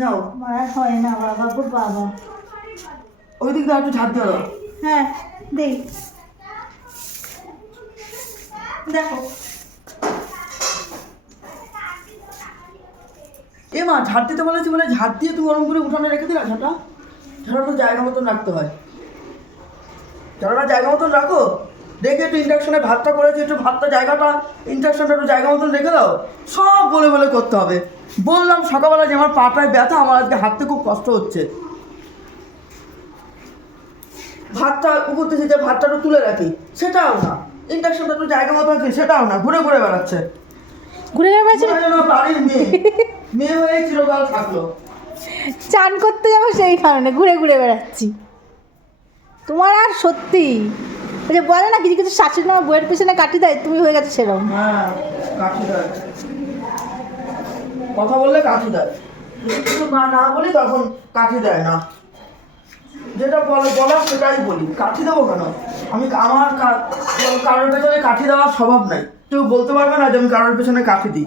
নাও, আর হয় না বাবা গো বাবা। ওই দিক দিয়ে একটু ঝাড় দিয়ে দাও। হ্যাঁ দেই, দেখো এ মা, ঝাড় দিতে বলেছি বলে ঝাড় দিয়ে তুমি ওরম করে উঠানে রেখে দিলা ঝাঁটা? ঝাড়াটা জায়গা মতন রাখতে হয়। ঝাড়াটা জায়গা মতন রাখো। দেখে একটু ইন্ডাকশনে ভাতটা করেছি, একটু ভাতটা জায়গাটা ইন্ডাকশনটা একটু জায়গা মতন রেখে দাও। সব বলে বলে করতে হবে। বললাম সকালবেলা যে আমার পাটায় ব্যথা, আমার আজকে হাঁটতে খুব কষ্ট হচ্ছে। ভাতটা উপর থেকে যে ভাতটা একটু তুলে রাখি, সেটাও না। ইন্ডাকশনটা একটু জায়গা মতো রাখি, সেটাও না। ঘুরে ঘুরে বেড়াচ্ছে। ঘুরে বেড়াচ্ছি। মনে হয় যেন বাড়ির মেয়ে মেয়ে হয়ে চিরকাল থাকলো। চান করতে যাবো সেই কারণে ঘুরে ঘুরে বেড়াচ্ছি। তোমার আর সত্যি ওই যে বলে না কিছু কিছু শাশুড়ি আমার বইয়ের পেছনে কাটি দেয়, তুমি হয়ে গেছে সেরকম। হ্যাঁ, কাঠি দেয়। কথা বললে কাঠি দেয়, কিছু না না বলি তখন কাঠি দেয় না। যেটা বলার সেটাই বলি। কাঠি দেবো কেন? আমি আমার কারোর পেছনে কাঠি দেওয়ার স্বভাব নাই। কেউ বলতে পারবে না যে আমি কারোর পেছনে কাঠি দিই।